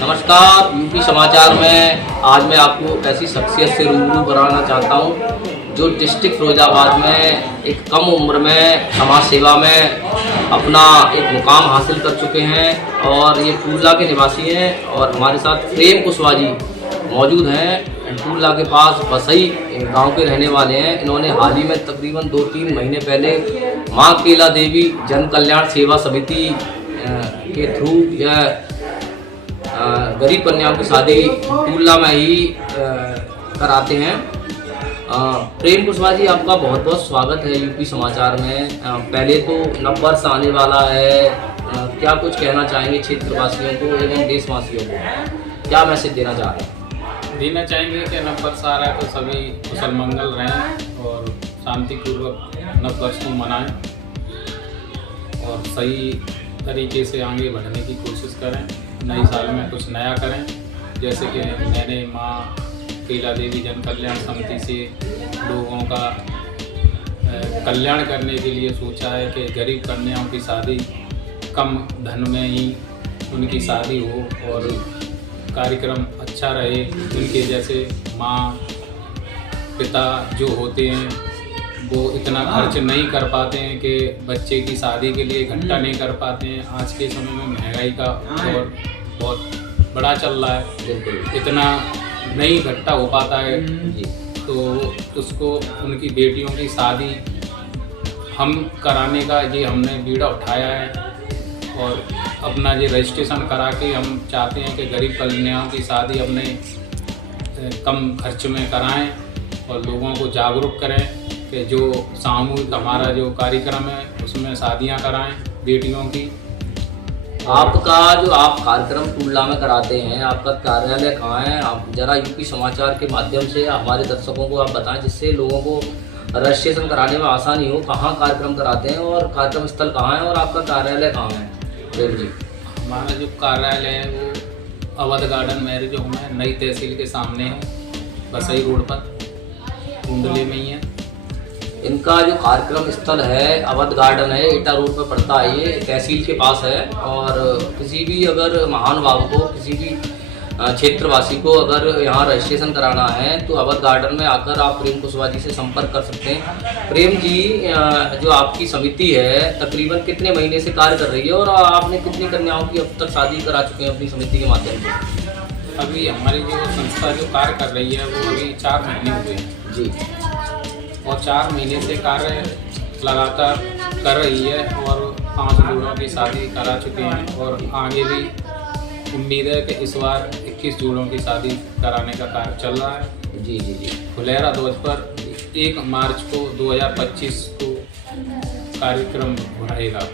नमस्कार, यूपी समाचार में आज मैं आपको ऐसी शख्सियत से रूबरू कराना चाहता हूँ जो डिस्ट्रिक्ट फिरोजाबाद में एक कम उम्र में समाज सेवा में अपना एक मुकाम हासिल कर चुके हैं और ये टूला के निवासी हैं। और हमारे साथ प्रेम कुशवाहा जी मौजूद हैं। टूला के पास बसई गांव के रहने वाले हैं। इन्होंने हाल ही में तकरीबन 2-3 महीने पहले माँ केला देवी जन कल्याण सेवा समिति के थ्रू यह गरीब कन्याओं की शादी टूला में ही कराते हैं। प्रेम कुशवाहा जी, आपका बहुत बहुत स्वागत है यूपी समाचार में। पहले तो नववर्ष आने वाला है, क्या कुछ कहना चाहेंगे क्षेत्रवासियों को एवं देशवासियों को, क्या मैसेज देना चाह रहे हैं? देना चाहेंगे कि नववर्ष आ रहा है तो सभी कुशल मंगल रहें और शांतिपूर्वक नववर्ष को मनाएं और सही तरीके से आगे बढ़ने की कोशिश करें। नए साल में कुछ नया करें, जैसे कि मैंने माँ केला देवी जन कल्याण समिति से लोगों का कल्याण करने के लिए सोचा है कि गरीब कन्याओं की शादी कम धन में ही उनकी शादी हो और कार्यक्रम अच्छा रहे। उनके जैसे माँ पिता जो होते हैं वो इतना खर्च नहीं कर पाते हैं कि बच्चे की शादी के लिए इकट्ठा नहीं कर पाते हैं। आज के समय में महंगाई का दौर बहुत बड़ा चल रहा है, इतना नहीं इकट्ठा हो पाता है, तो उसको उनकी बेटियों की शादी हम कराने का ये हमने बीड़ा उठाया है और अपना ये रजिस्ट्रेशन करा के हम चाहते हैं कि गरीब कन्याओं की शादी अपने कम खर्च में कराएं और लोगों को जागरूक करें कि जो सामूहिक हमारा जो कार्यक्रम है उसमें शादियां कराएं बेटियों की। आपका जो आप कार्यक्रम टूला में कराते हैं, आपका कार्यालय कहाँ है? आप जरा यूपी समाचार के माध्यम से हमारे दर्शकों को आप बताएं, जिससे लोगों को रजिस्ट्रेशन कराने में आसानी हो। कहाँ कार्यक्रम कराते हैं और कार्यक्रम स्थल कहाँ है और आपका कार्यालय कहाँ है? प्रेम जी, हमारा जो कार्यालय है वो अवध गार्डन मैरिज होम है, नई तहसील के सामने है, बसई रोड पर कुंडली में ही है। इनका जो कार्यक्रम स्थल है अवध गार्डन है, ईटा रोड पर पड़ता है, ये तहसील के पास है। और किसी भी अगर महानुभाव को, किसी भी क्षेत्रवासी को अगर यहाँ रजिस्ट्रेशन कराना है तो अवध गार्डन में आकर आप प्रेम कुशवाहा जी से संपर्क कर सकते हैं। प्रेम जी, जो आपकी समिति है तकरीबन कितने महीने से कार्य कर रही है और आपने कितनी कन्याओं की अब तक शादी करा चुके हैं अपनी समिति के माध्यम से? अभी हमारी जो संस्था जो कार्य कर रही है वो अभी 4 महीने हुए हैं जी, और 4 महीने से कार्य लगातार कर रही है और 5 जोड़ों की शादी करा चुके हैं और आगे भी उम्मीद है कि इस बार 21 जोड़ों की शादी कराने का कार्य चल रहा है। जी जी जी। फुलेरा ध्वज पर 1 मार्च को 2025 को कार्यक्रम रहेगा।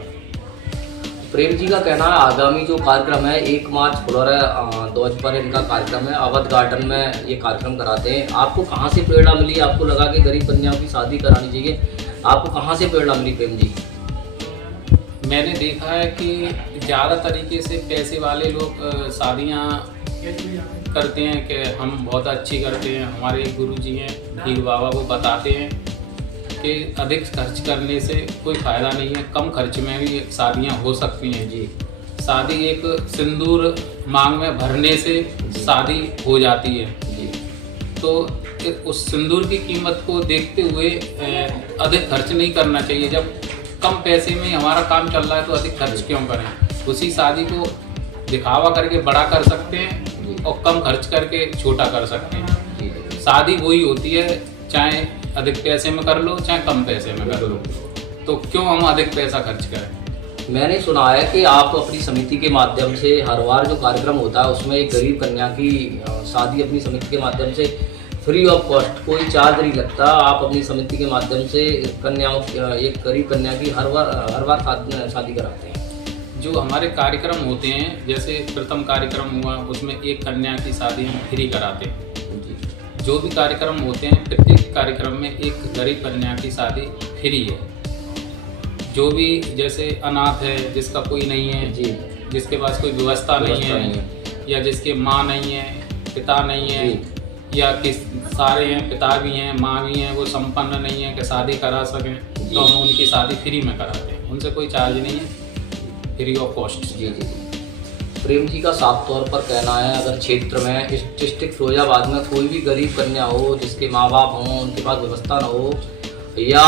प्रेम जी का कहना है आगामी जो कार्यक्रम है 1 मार्च फुलेरा ध्वज पर इनका कार्यक्रम है, अवध गार्डन में ये कार्यक्रम कराते हैं। आपको कहाँ से प्रेरणा मिली? आपको लगा कि गरीब कन्याओं की शादी करानी चाहिए, आपको कहाँ से प्रेरणा मिली प्रेम जी? मैंने देखा है कि ज़्यादा तरीके से पैसे वाले लोग शादियाँ करते हैं कि हम बहुत अच्छी करते हैं। हमारे गुरुजी हैं भीख बाबा, वो बताते हैं कि अधिक खर्च करने से कोई फ़ायदा नहीं है, कम खर्च में भी शादियाँ हो सकती हैं। जी, शादी एक सिंदूर मांग में भरने से शादी हो जाती है। जी, तो उस सिंदूर की कीमत को देखते हुए अधिक खर्च नहीं करना चाहिए। जब कम पैसे में हमारा काम चल रहा है तो अधिक खर्च क्यों करें? उसी शादी को दिखावा करके बड़ा कर सकते हैं और कम खर्च करके छोटा कर सकते हैं। शादी वही होती है, चाहे अधिक पैसे में कर लो चाहे कम पैसे में कर लो, तो क्यों हम अधिक पैसा खर्च करें? मैंने सुना है कि आप अपनी समिति के माध्यम से हर बार जो कार्यक्रम होता है उसमें एक गरीब कन्या की शादी अपनी समिति के माध्यम से फ्री ऑफ कॉस्ट, कोई चार्ज नहीं लगता, आप अपनी समिति के माध्यम से कन्याओं एक गरीब कन्या की हर बार शादी कराते हैं। जो हमारे कार्यक्रम होते हैं, जैसे प्रथम कार्यक्रम हुआ उसमें एक कन्या की शादी हम फ्री कराते हैं। जो भी कार्यक्रम होते हैं प्रत्येक कार्यक्रम में एक गरीब कन्या की शादी फ्री है। जो भी जैसे अनाथ है, जिसका कोई नहीं है जी, जिसके पास कोई व्यवस्था नहीं है, या जिसके माँ नहीं है, पिता नहीं है, या किस सारे हैं, पिता भी हैं, माँ भी हैं, वो संपन्न नहीं है कि शादी करा सकें, तो हम उनकी शादी फ्री में कराते हैं। उनसे कोई चार्ज नहीं है, फ्री ऑफ कॉस्ट। जी जी। प्रेम जी का साफ तौर पर कहना है, अगर क्षेत्र में इस डिस्ट्रिक्ट फिरोजाबाद में कोई भी गरीब कन्या हो जिसके माँ बाप हों, उनके पास व्यवस्था न हो या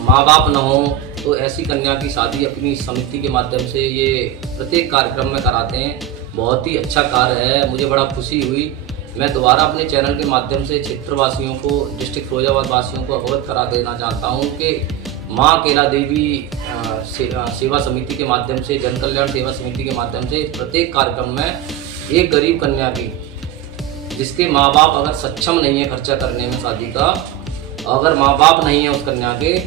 माँ बाप न हो, तो ऐसी कन्या की शादी अपनी समिति के माध्यम से ये प्रत्येक कार्यक्रम में कराते हैं। बहुत ही अच्छा कार्य है, मुझे बड़ा खुशी हुई। मैं दोबारा अपने चैनल के माध्यम से क्षेत्रवासियों को, डिस्ट्रिक्ट फिरोजाबाद वासियों को अवगत करा देना चाहता हूँ कि माँ केला देवी सेवा समिति के माध्यम से, जन कल्याण सेवा समिति के माध्यम से प्रत्येक कार्यक्रम में एक गरीब कन्या की, जिसके माँ बाप अगर सक्षम नहीं है खर्चा करने में शादी का, अगर माँ बाप नहीं है उस कन्या के,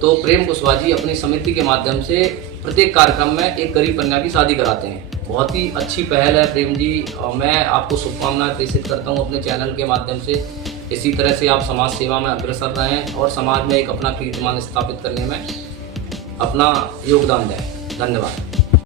तो प्रेम कुशवाहा जी अपनी समिति के माध्यम से प्रत्येक कार्यक्रम में एक गरीब कन्या की शादी कराते हैं। बहुत ही अच्छी पहल है प्रेम जी, और मैं आपको शुभकामनाएं प्रेषित करता हूं अपने चैनल के माध्यम से। इसी तरह से आप समाज सेवा में अग्रसर रहें और समाज में एक अपना कीर्तिमान स्थापित करने में अपना योगदान दें। धन्यवाद।